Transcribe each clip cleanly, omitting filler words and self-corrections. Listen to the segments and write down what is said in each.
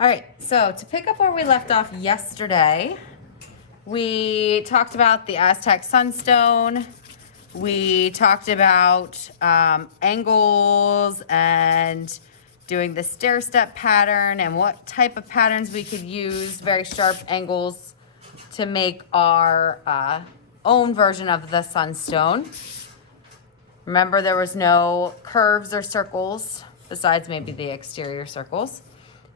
All right, so to pick up where we left off yesterday, we talked about the Aztec Sun Stone. We talked about angles and doing the stair step pattern and what type of patterns we could use, very sharp angles, to make our own version of the sunstone. Remember, there was no curves or circles besides maybe the exterior circles.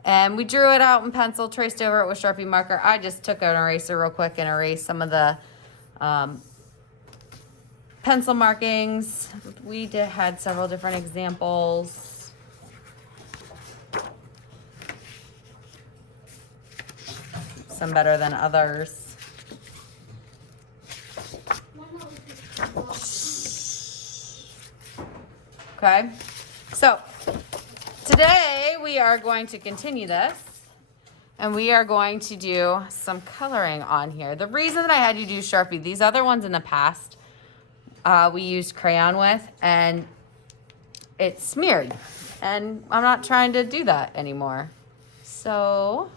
And we drew it out in pencil, traced over it with Sharpie marker. I just took an eraser real quick and erased some of the pencil markings. We had several different examples. Some better than others. Okay, so today we are going to continue this and we are going to do some coloring on here. The reason that I had you do Sharpie, these other ones in the past, we used crayon with and it smeared, and I'm not trying to do that anymore. So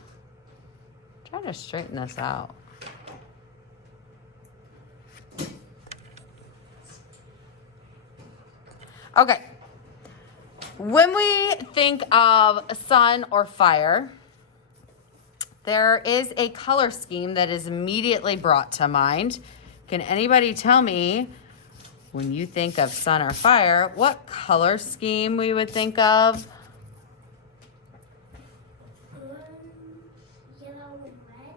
I'm trying to straighten this out. Okay. When we think of sun or fire, there is a color scheme that is immediately brought to mind. Can anybody tell me, when you think of sun or fire, what color scheme we would think of? Yellow and red.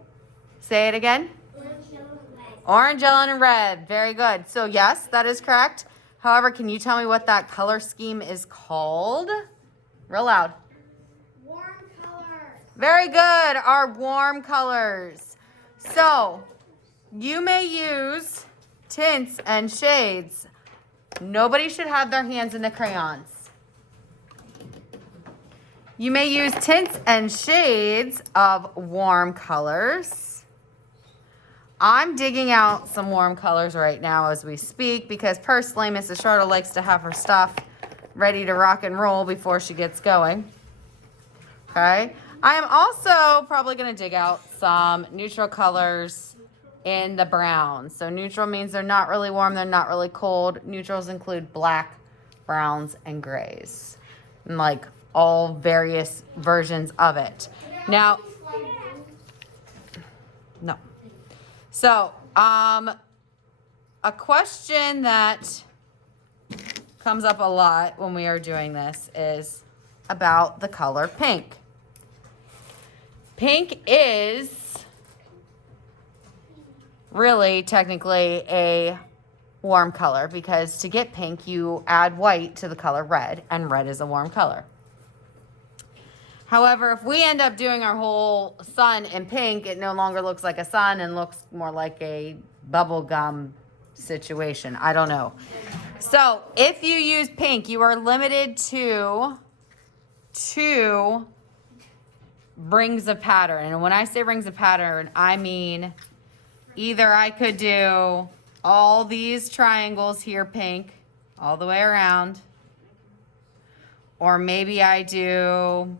Say it again. Orange, yellow, and red. Orange, yellow, and red. Very good. So yes, that is correct. However, can you tell me what that color scheme is called? Real loud. Warm color. Very good. Our warm colors. So you may use tints and shades. Nobody should have their hands in the crayons. You may use tints and shades of warm colors. I'm digging out some warm colors right now as we speak because personally, Mrs. Charlotte likes to have her stuff ready to rock and roll before she gets going. Okay. I am also probably going to dig out some neutral colors in the brown. So neutral means they're not really warm, they're not really cold. Neutrals include black, browns, and grays. And like all various versions of it. Now, no. So, a question that comes up a lot when we are doing this is about the color pink. Pink is really technically a warm color because to get pink, you add white to the color red, and red is a warm color. However, if we end up doing our whole sun in pink, it no longer looks like a sun and looks more like a bubble gum situation. I don't know. So if you use pink, you are limited to 2 rings of pattern. And when I say rings of pattern, I mean either I could do all these triangles here pink all the way around, or maybe I do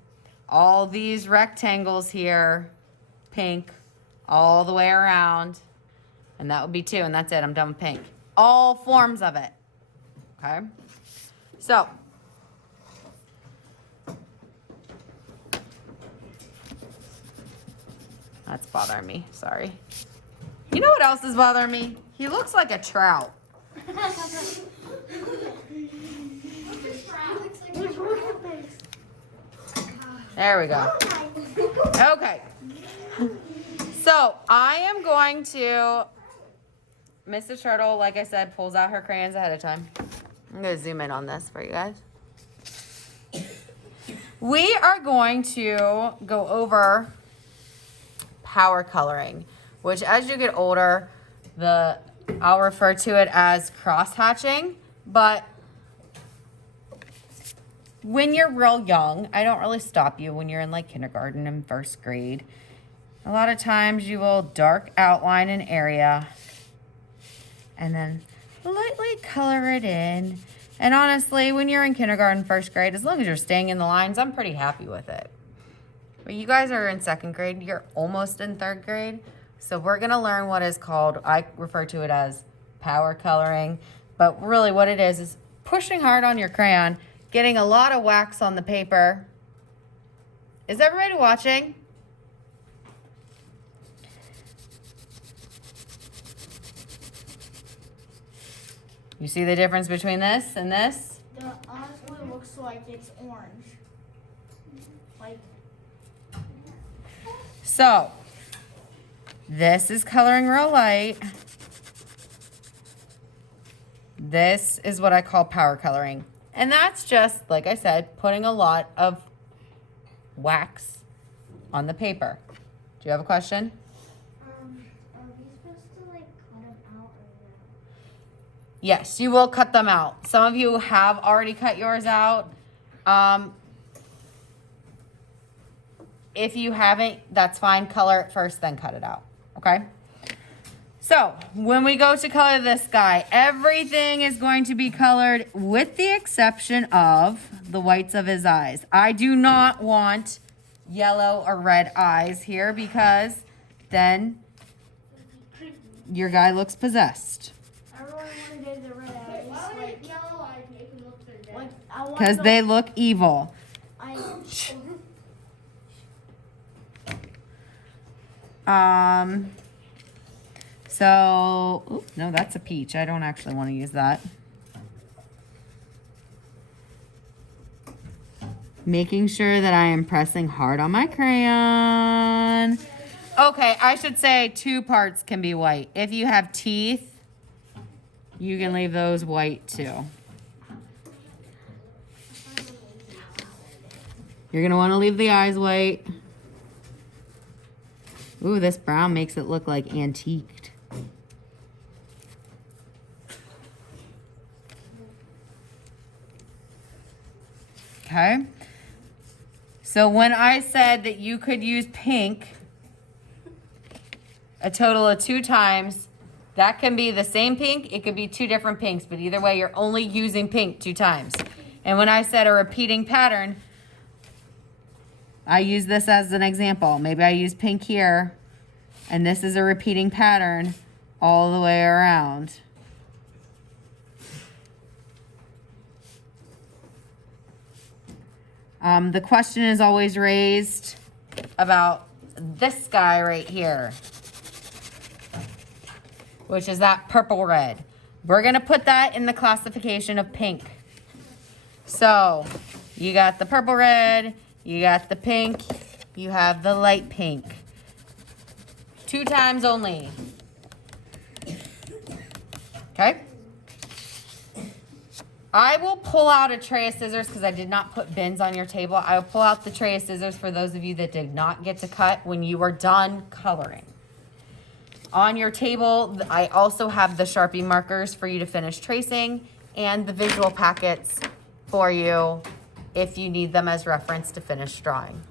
all these rectangles here, pink, all the way around. And that would be 2, and that's it. I'm done with pink. All forms of it. Okay? So, that's bothering me. Sorry. You know what else is bothering me? He looks like a trout. There we go. Okay. So I am going to, Mrs. Turtle, like I said, pulls out her crayons ahead of time. I'm going to zoom in on this for you guys. We are going to go over power coloring, which as you get older, I'll refer to it as cross hatching, but when you're real young, I don't really stop you when you're in like kindergarten and first grade. A lot of times you will dark outline an area and then lightly color it in. And honestly, when you're in kindergarten, first grade, as long as you're staying in the lines, I'm pretty happy with it. But you guys are in 2nd grade. You're almost in 3rd grade. So we're going to learn what is called, I refer to it as power coloring. But really what it is pushing hard on your crayon, getting a lot of wax on the paper. Is everybody watching? You see the difference between this and this? The honestly looks like it's orange. Like, So, this is coloring real light. This is what I call power coloring. And that's just, like I said, putting a lot of wax on the paper. Do you have a question? Are we supposed to like cut them out or no? Yes, you will cut them out. Some of you have already cut yours out. If you haven't, that's fine. Color it first, then cut it out. Okay? So, when we go to color this guy, everything is going to be colored with the exception of the whites of his eyes. I do not want yellow or red eyes here because then your guy looks possessed. I really wanted the red eyes. Why would it yellow eyes make them look so dead? Like, I want Because they look evil. So, oops, no, that's a peach. I don't actually want to use that. Making sure that I am pressing hard on my crayon. Okay, I should say 2 parts can be white. If you have teeth, you can leave those white too. You're gonna wanna leave the eyes white. Ooh, this brown makes it look like antiqued. Okay. So when I said that you could use pink a total of 2 times, that can be the same pink. It could be 2 different pinks, but either way, you're only using pink 2 times. And when I said a repeating pattern, I use this as an example. Maybe I use pink here, and this is a repeating pattern all the way around. The question is always raised about this guy right here, which is that purple red. We're gonna put that in the classification of pink. So you got the purple red, you got the pink, you have the light pink. 2 times only. Okay? I will pull out a tray of scissors because I did not put bins on your table. I will pull out the tray of scissors for those of you that did not get to cut when you were done coloring. On your table, I also have the Sharpie markers for you to finish tracing and the visual packets for you if you need them as reference to finish drawing.